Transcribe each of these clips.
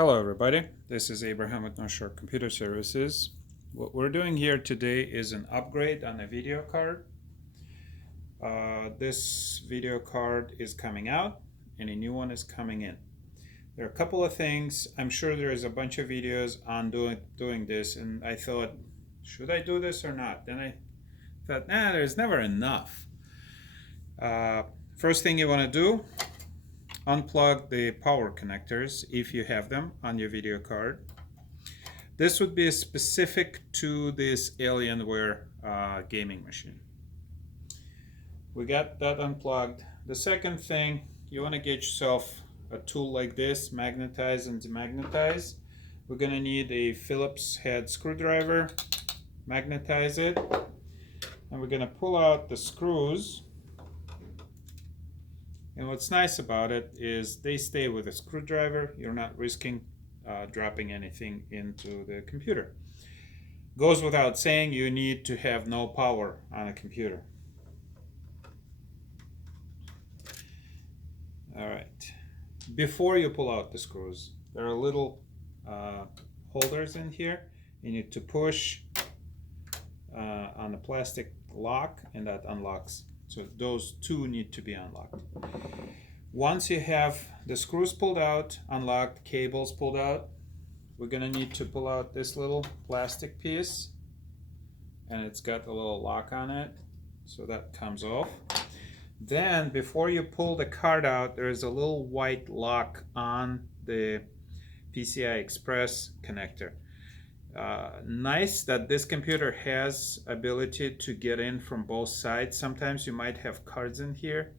Hello everybody, this is Abraham with North Shore Computer Services. What we're doing here today is an upgrade on a video card. This video card is coming out and a new one is coming in. There are a couple of things. I'm sure there is a bunch of videos on doing this, and I thought, should I do this or not? Then I thought, there's never enough. First thing you want to do, unplug the power connectors if you have them on your video card. This would be specific to this Alienware gaming machine. We got that unplugged. The second thing, you want to get yourself a tool like this, magnetize and demagnetize. We're going to need a Phillips head screwdriver, magnetize it, and we're going to pull out the screws. And what's nice about it is they stay with a screwdriver. You're not risking dropping anything into the computer. Goes without saying, you need to have no power on a computer. All right. Before you pull out the screws, there are little holders in here. You need to push on the plastic lock, and that unlocks. So those two need to be unlocked. Once you have the screws pulled out, unlocked, cables pulled out, we're going to need to pull out this little plastic piece, and it's got a little lock on it, so that comes off. Then before you pull the card out, there is a little white lock on the PCI Express connector. Nice that this computer has ability to get in from both sides. Sometimes you might have cards in here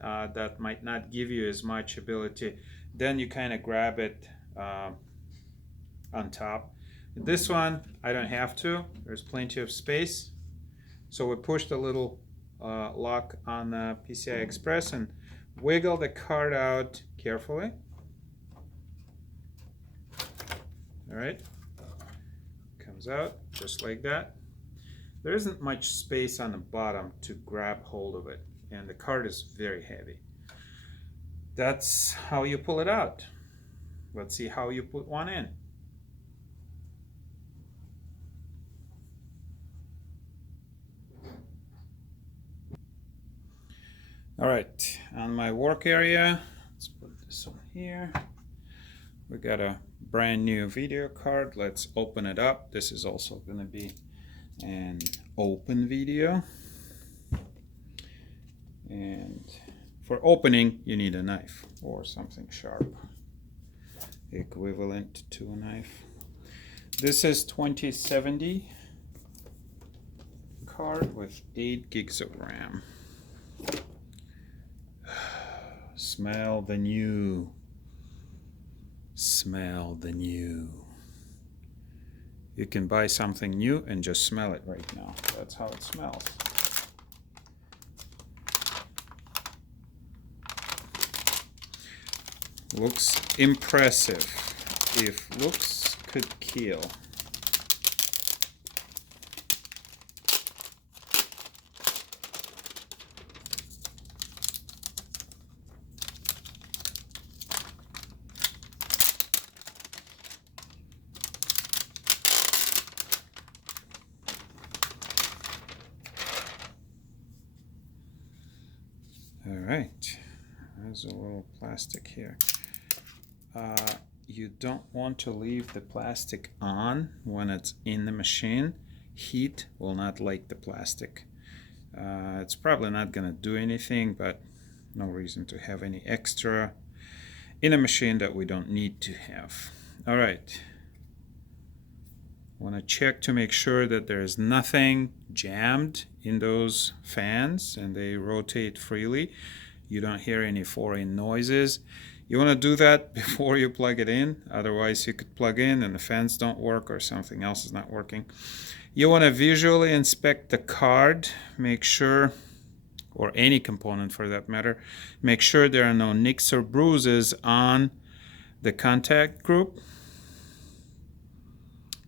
that might not give you as much ability. Then you kind of grab it on top. This one, I don't have to. There's plenty of space. So we push the little lock on the PCI Express and wiggle the card out carefully. All right. Comes out just like that. There isn't much space on the bottom to grab hold of it, and the card is very heavy. That's how you pull it out. Let's see how you put one in. All right, on my work area, let's put this on here. We got a brand new video card. Let's open it up. This is also going to be an open video. And for opening, you need a knife or something sharp, equivalent to a knife. This is 2070 card with 8 gigs of RAM. Smell the new. Smell the new. You can buy something new and just smell it right now. That's how it smells. Looks impressive, if looks could kill. All right, there's a little plastic here. You don't want to leave the plastic on when it's in the machine. Heat will not light the plastic. It's probably not going to do anything, but no reason to have any extra in a machine that we don't need to have. All right. Want to check to make sure that there's nothing jammed in those fans and they rotate freely. You don't hear any foreign noises. You want to do that before you plug it in. Otherwise, you could plug in and the fans don't work or something else is not working. You want to visually inspect the card. Make sure, or any component for that matter, make sure there are no nicks or bruises on the contact group.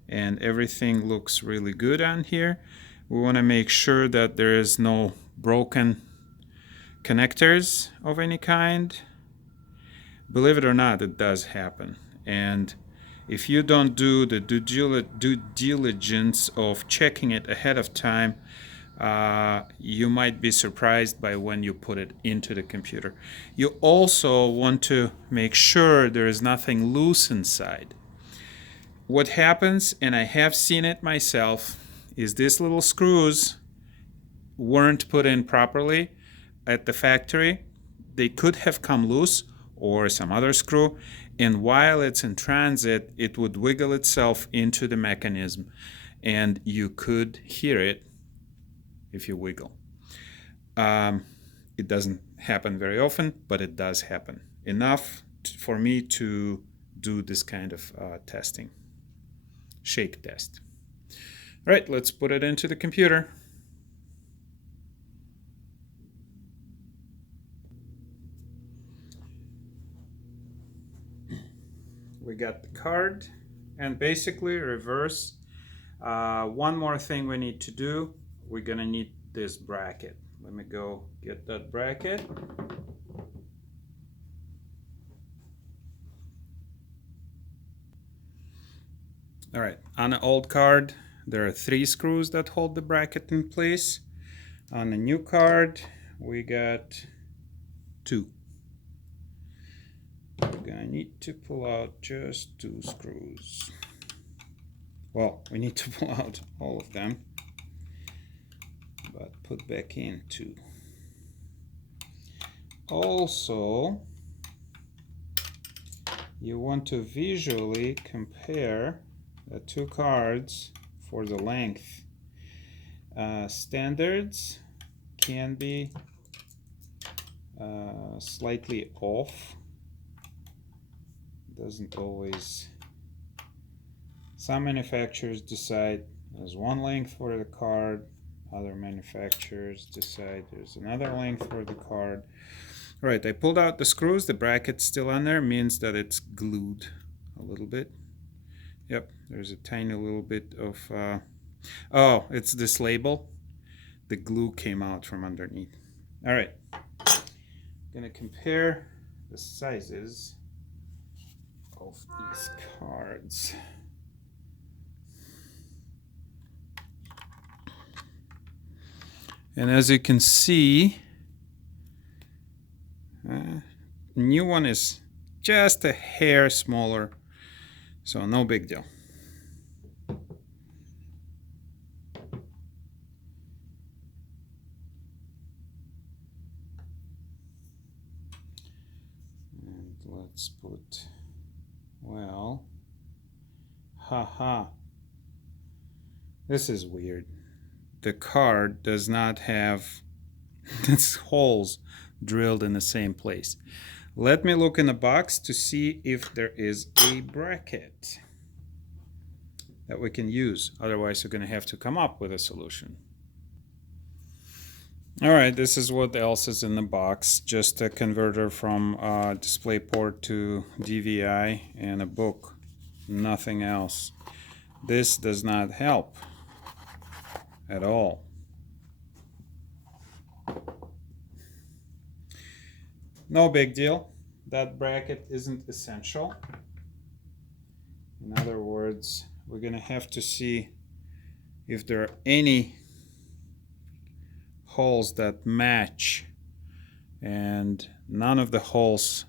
And everything looks really good on here. We want to make sure that there is no broken connectors of any kind. Believe it or not, it does happen. And if you don't do the due diligence of checking it ahead of time, you might be surprised by when you put it into the computer. You also want to make sure there is nothing loose inside. What happens, and I have seen it myself, is these little screws weren't put in properly at the factory. They could have come loose, or some other screw, and while it's in transit, it would wiggle itself into the mechanism, and you could hear it if you wiggle. It doesn't happen very often, but it does happen. Enough for me to do this kind of testing. Shake test. All right, let's put it into the computer. We got the card, and basically reverse. One more thing we need to do. We're gonna need this bracket. Let me go get that bracket. All right, on an old card, there are 3 screws that hold the bracket in place. On a new card, we got 2. We're gonna need to pull out just 2 screws. Well, we need to pull out all of them, but put back in 2. Also, you want to visually compare the 2 cards for the length. Standards can be slightly off. Doesn't always. Some manufacturers decide there's one length for the card. Other manufacturers decide there's another length for the card. All right, I pulled out the screws. The bracket's still on there, means that it's glued a little bit. Yep, there's a tiny little bit of, oh, it's this label. The glue came out from underneath. All right, I'm gonna compare the sizes of these cards. And as you can see, new one is just a hair smaller, so no big deal. And let's put, well, haha, this is weird. The card does not have its holes drilled in the same place. Let me look in the box to see if there is a bracket that we can use. Otherwise, we're going to have to come up with a solution. All right, this is what else is in the box. Just a converter from DisplayPort to DVI and a book. Nothing else. This does not help at all. No big deal. That bracket isn't essential. In other words, we're going to have to see if there are any holes that match, and none of the holes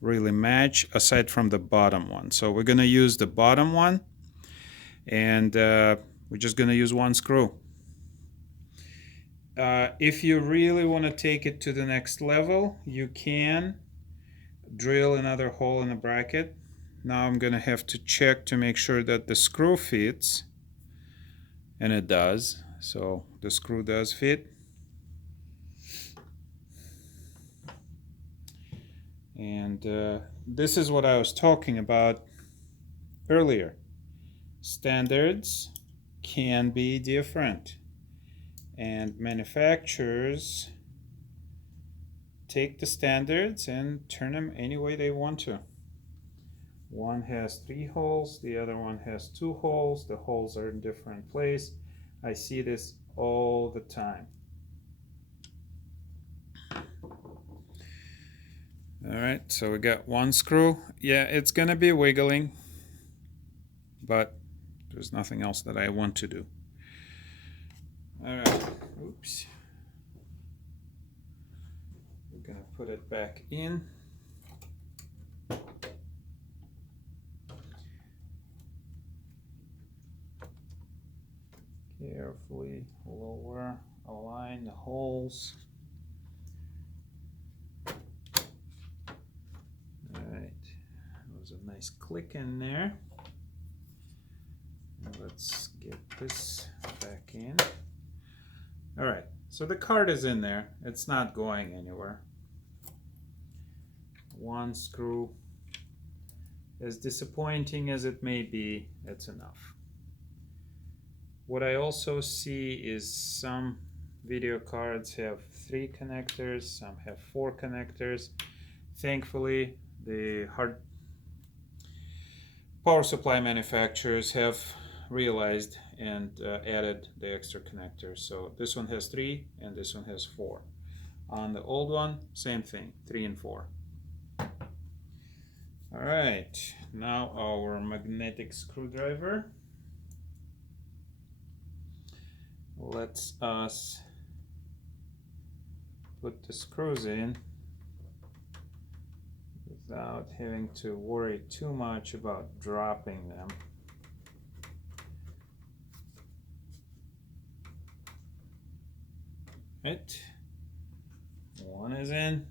really match aside from the bottom one. So we're going to use the bottom one, and we're just going to use 1 screw. If you really want to take it to the next level, you can drill another hole in the bracket. Now I'm going to have to check to make sure that the screw fits, and it does. So the screw does fit. And this is what I was talking about earlier. Standards can be different, and manufacturers take the standards and turn them any way they want to. One has 3 holes, the other one has 2 holes. The holes are in different place. I see this all the time. All right, so we got one screw. Yeah, it's gonna be wiggling, but there's nothing else that I want to do. All right, oops. We're gonna put it back in. Carefully lower, align the holes. Alright, that was a nice click in there. Let's get this back in. Alright, so the card is in there. It's not going anywhere. One screw. As disappointing as it may be, it's enough. What I also see is some video cards have 3 connectors, some have 4 connectors. Thankfully, the hard power supply manufacturers have realized and added the extra connectors. So this one has 3 and this one has 4. On the old one, same thing, 3 and 4. All right, now our magnetic screwdriver. Let's us put the screws in without having to worry too much about dropping them. Right, one is in,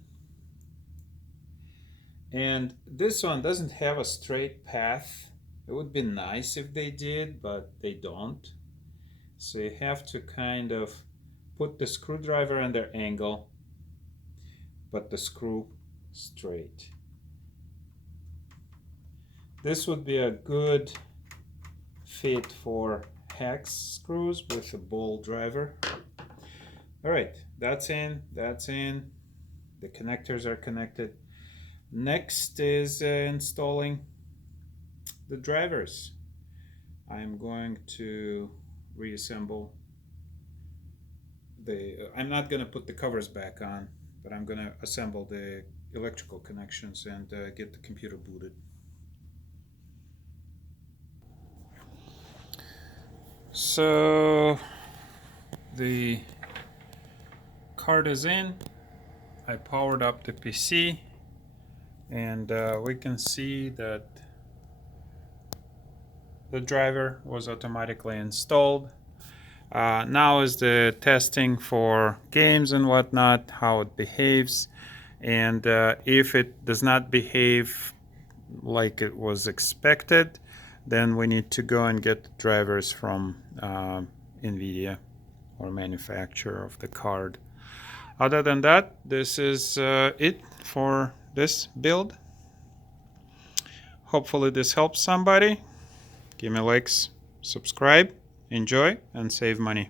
and this one doesn't have a straight path. It would be nice if they did, but they don't. So you have to kind of put the screwdriver on their angle, but the screw straight. This would be a good fit for hex screws with a ball driver. All right, that's in, that's in. The connectors are connected. Next is installing the drivers. I'm going to reassemble I'm not going to put the covers back on, but I'm going to assemble the electrical connections and get the computer booted. So the card is in. I powered up the PC, and we can see that the driver was automatically installed. Now is the testing for games and whatnot, how it behaves, and if it does not behave like it was expected, then we need to go and get the drivers from Nvidia, or manufacturer of the card. Other than that, this is it for this build. Hopefully this helps somebody. Give me likes, subscribe, enjoy, and save money.